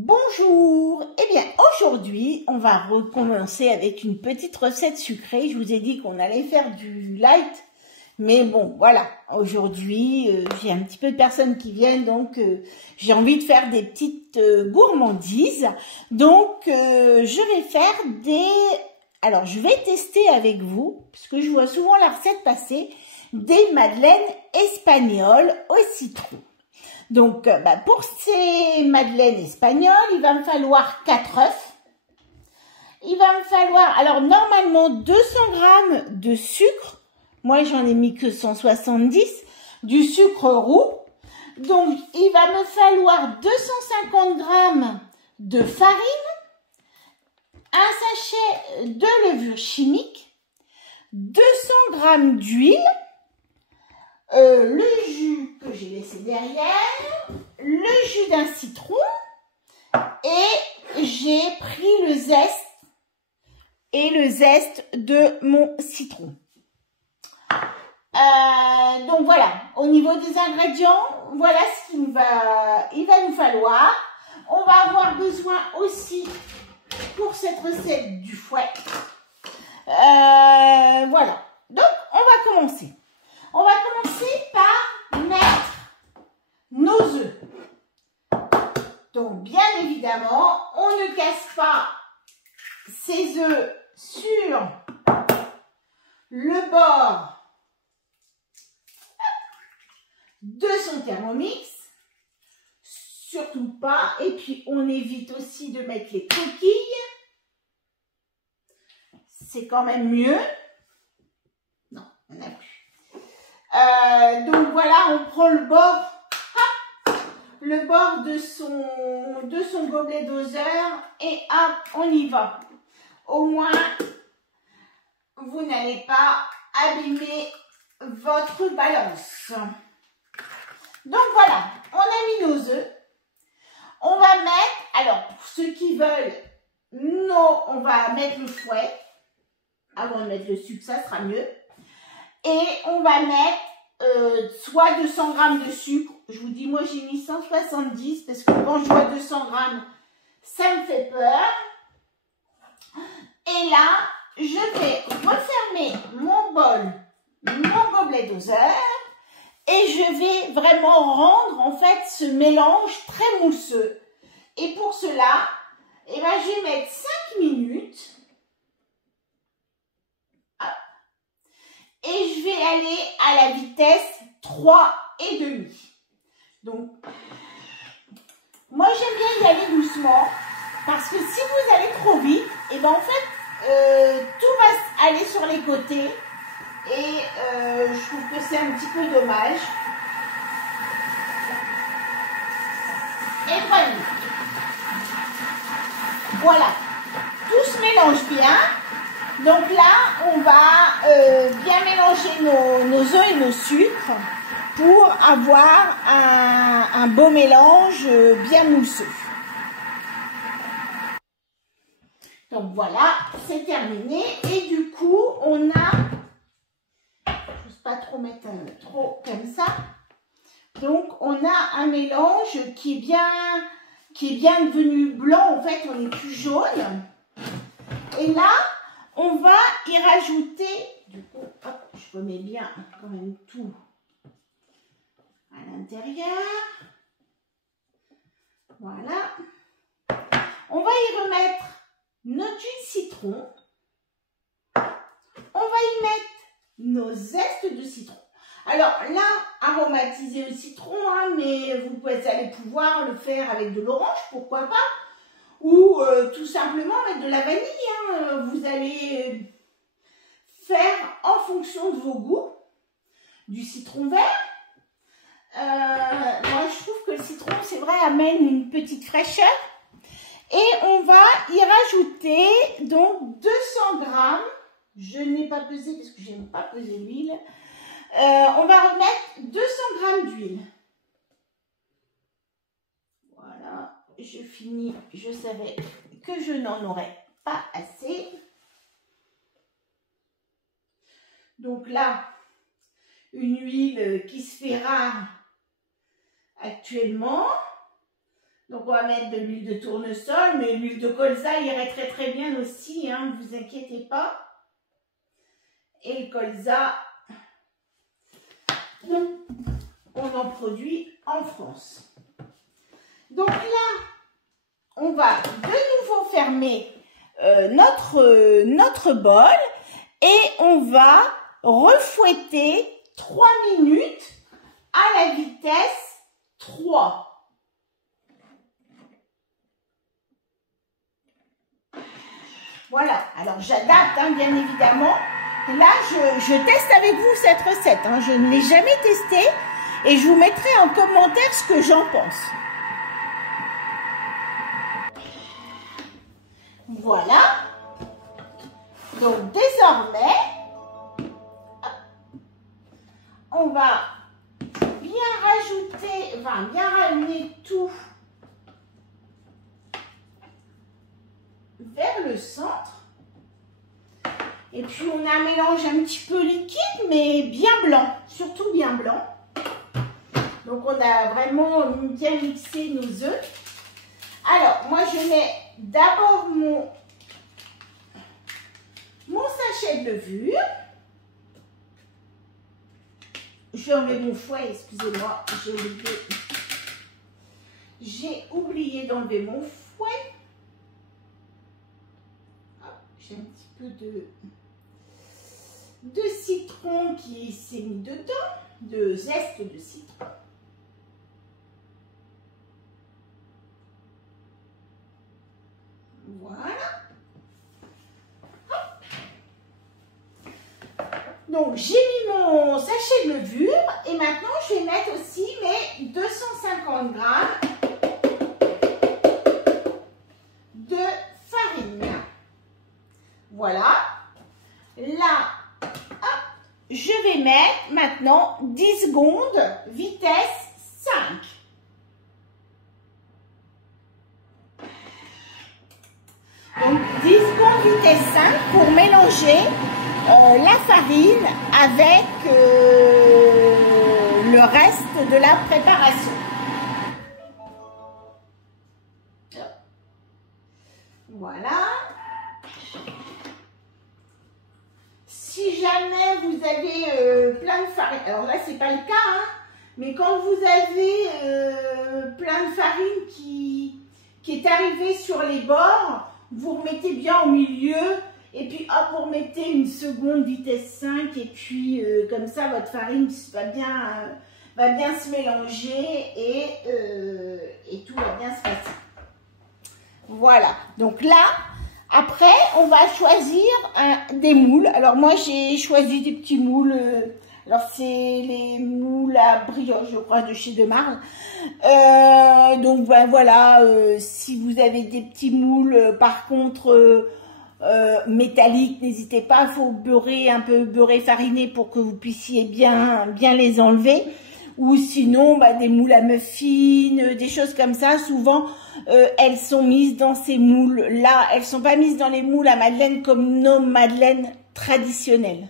Bonjour. Eh bien, aujourd'hui, on va recommencer avec une petite recette sucrée. Je vous ai dit qu'on allait faire du light, mais bon, voilà. Aujourd'hui, j'ai un petit peu de personnes qui viennent, donc j'ai envie de faire des petites gourmandises. Donc, je vais faire des... Alors, je vais tester avec vous, puisque je vois souvent la recette passer, des madeleines espagnoles au citron. Donc, pour ces madeleines espagnoles, il va me falloir 4 œufs. Il va me falloir, alors normalement, 200 g de sucre. Moi, j'en ai mis que 170. Du sucre roux. Donc, il va me falloir 250 g de farine. Un sachet de levure chimique. 200 g d'huile. Le jus que j'ai laissé derrière, le jus d'un citron et j'ai pris le zeste de mon citron. Donc voilà, au niveau des ingrédients, voilà ce qu'il va nous falloir. On va avoir besoin aussi pour cette recette du fouet. Voilà, donc on va commencer. On va commencer par mettre nos œufs. Donc, bien évidemment, on ne casse pas ces œufs sur le bord de son Thermomix. Surtout pas. Et puis, on évite aussi de mettre les coquilles. C'est quand même mieux. Non, on n'a plus. Donc voilà, on prend le bord de son gobelet doseur et hop, on y va. Au moins, vous n'allez pas abîmer votre balance. Donc voilà, on a mis nos œufs. On va mettre, alors pour ceux qui veulent, on va mettre le fouet. Avant de mettre le sucre, ça sera mieux. Et on va mettre soit 200 g de sucre. Je vous dis, moi j'ai mis 170 parce que quand je vois 200 g, ça me fait peur. Et là, je vais refermer mon bol, mon gobelet doseur. Et je vais vraiment rendre en fait ce mélange très mousseux. Et pour cela, eh ben, je vais mettre 5 minutes. Et je vais aller à la vitesse 3,5. Donc, moi j'aime bien y aller doucement parce que si vous allez trop vite, et ben en fait, tout va aller sur les côtés et je trouve que c'est un petit peu dommage. Et voilà, tout se mélange bien. Donc là, on va bien mélanger nos œufs et nos sucres pour avoir un beau mélange bien mousseux. Donc voilà, c'est terminé. Et du coup, on a... Je n'ose pas trop mettre trop comme ça. Donc, on a un mélange qui est bien devenu blanc. En fait, on n'est plus jaune. Et là... on va y rajouter, du coup, hop, je remets bien quand même tout à l'intérieur. Voilà. On va y remettre notre jus de citron. On va y mettre nos zestes de citron. Alors là, aromatisé au citron, hein, mais vous allez pouvoir le faire avec de l'orange, pourquoi pas. Ou tout simplement mettre de la vanille. Hein. Vous allez faire en fonction de vos goûts. Du citron vert. Moi, je trouve que le citron, c'est vrai, amène une petite fraîcheur. Et on va y rajouter donc 200 g. Je n'ai pas pesé parce que je n'aime pas peser l'huile. On va remettre 200 g d'huile. Voilà. Je finis, je savais que je n'en aurais pas assez. Donc là, une huile qui se fait rare actuellement. Donc on va mettre de l'huile de tournesol, mais l'huile de colza irait très très bien aussi, hein, ne vous inquiétez pas. Et le colza, on en produit en France. Donc là, on va de nouveau fermer notre bol et on va refouetter 3 minutes à la vitesse 3. Voilà, alors j'adapte hein, bien évidemment. Là, je teste avec vous cette recette. Hein. Je ne l'ai jamais testée et je vous mettrai en commentaire ce que j'en pense. Voilà. Donc désormais, on va bien rajouter, bien ramener tout vers le centre. Et puis on a un mélange un petit peu liquide, mais bien blanc, surtout bien blanc. Donc on a vraiment bien mixé nos œufs. Alors moi je mets d'abord mon sachet de levure. J'ai enlevé mon fouet, excusez-moi, j'ai oublié d'enlever mon fouet. J'ai un petit peu de citron qui s'est mis dedans, de zeste de citron. Voilà. Donc j'ai mis mon sachet de levure et maintenant je vais mettre aussi mes 250 grammes de farine. Voilà. Là, hop, je vais mettre maintenant 10 secondes, vitesse 5. Donc 10 secondes, vitesse 5 pour mélanger la farine avec le reste de la préparation. Voilà. Si jamais vous avez plein de farine, alors là c'est pas le cas, hein, mais quand vous avez plein de farine qui est arrivée sur les bords, vous remettez bien au milieu et puis hop, vous remettez une seconde vitesse 5 et puis comme ça votre farine va bien se mélanger et tout va bien se passer. Voilà, donc là, après, on va choisir des moules. Alors moi, j'ai choisi des petits moules. Alors c'est les moules à brioche, je crois, de chez Demarle. Donc ben, voilà, si vous avez des petits moules, par contre, métalliques, n'hésitez pas. Il faut beurrer, un peu beurrer fariné pour que vous puissiez bien les enlever. Ou sinon, bah, des moules à muffins, des choses comme ça. Souvent, elles sont mises dans ces moules-là. Elles ne sont pas mises dans les moules à madeleine comme nos madeleines traditionnelles.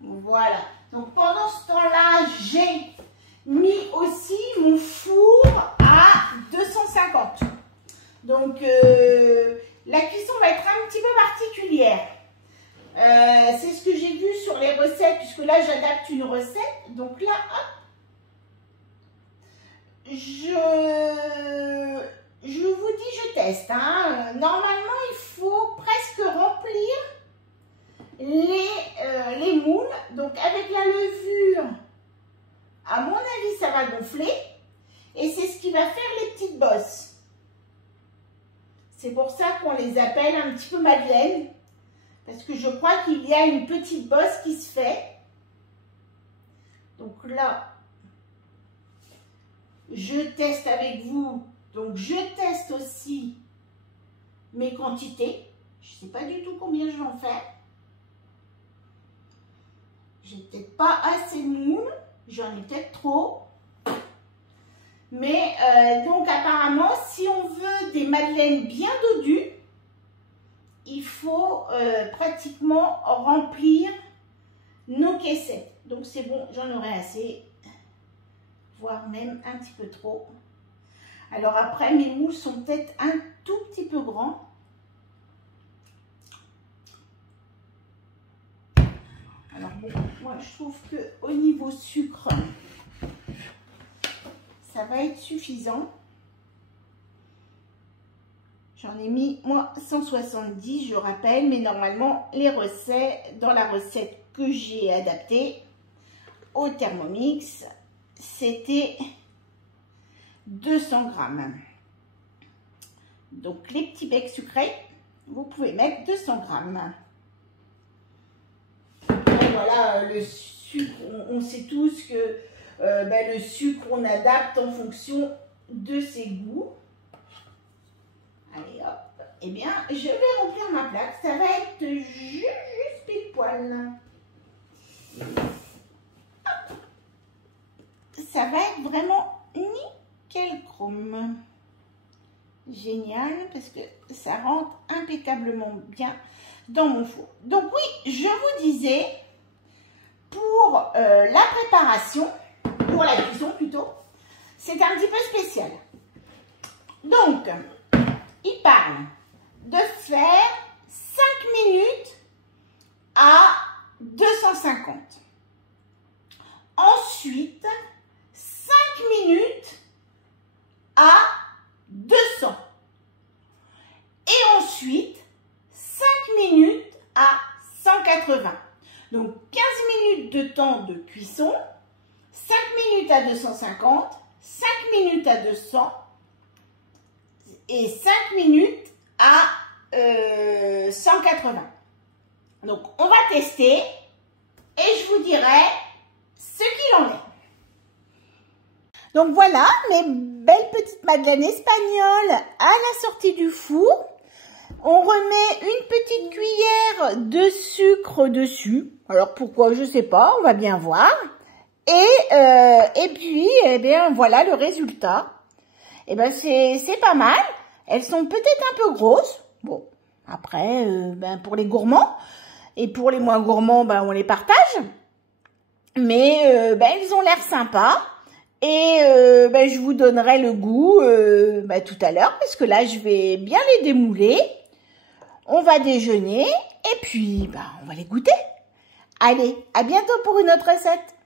Voilà. Donc, pendant ce temps-là, j'ai mis aussi mon four à 250. Donc, la cuisson va être un petit peu particulière. C'est ce que j'ai vu sur les recettes, puisque là j'adapte une recette. Donc là, hop, je vous dis, je teste. Hein. Normalement, il faut presque remplir les moules. Donc avec la levure, à mon avis, ça va gonfler. Et c'est ce qui va faire les petites bosses. C'est pour ça qu'on les appelle un petit peu madeleine. Parce que je crois qu'il y a une petite bosse qui se fait. Donc là, je teste avec vous. Donc je teste aussi mes quantités. Je ne sais pas du tout combien je vais en faire. J'ai peut-être pas assez de moules. J'en ai peut-être trop. Mais donc apparemment, si on veut des madeleines bien dodues, il faut pratiquement remplir nos caissettes. Donc c'est bon, j'en aurai assez, voire même un petit peu trop. Alors après, mes moules sont peut-être un tout petit peu grands. Alors bon, moi je trouve que au niveau sucre, ça va être suffisant. J'en ai mis, moi, 170, je rappelle, mais normalement, les recettes, dans la recette que j'ai adaptée au Thermomix, c'était 200 grammes. Donc, les petits becs sucrés, vous pouvez mettre 200 grammes. Et voilà, le sucre, on sait tous que le sucre, on adapte en fonction de ses goûts. Allez hop, eh bien je vais remplir ma plaque, ça va être juste pile poil. Hop. Ça va être vraiment nickel chrome. Génial, parce que ça rentre impeccablement bien dans mon four. Donc oui, je vous disais, pour la préparation, pour la cuisson plutôt, c'est un petit peu spécial. Donc, il parle de faire 5 minutes à 250. Ensuite, 5 minutes à 200. Et ensuite, 5 minutes à 180. Donc, 15 minutes de temps de cuisson, 5 minutes à 250, 5 minutes à 200 et 5 minutes à 180. Donc, on va tester et je vous dirai ce qu'il en est. Donc, voilà mes belles petites madeleines espagnoles à la sortie du four. On remet une petite cuillère de sucre dessus. Alors, pourquoi? Je sais pas, on va bien voir. Et puis, eh bien, voilà le résultat. Eh bien, c'est pas mal. Elles sont peut-être un peu grosses. Bon, après, pour les gourmands. Et pour les moins gourmands, on les partage. Mais elles ont l'air sympas. Et je vous donnerai le goût tout à l'heure. Parce que là, je vais bien les démouler. On va déjeuner. Et puis, on va les goûter. Allez, à bientôt pour une autre recette.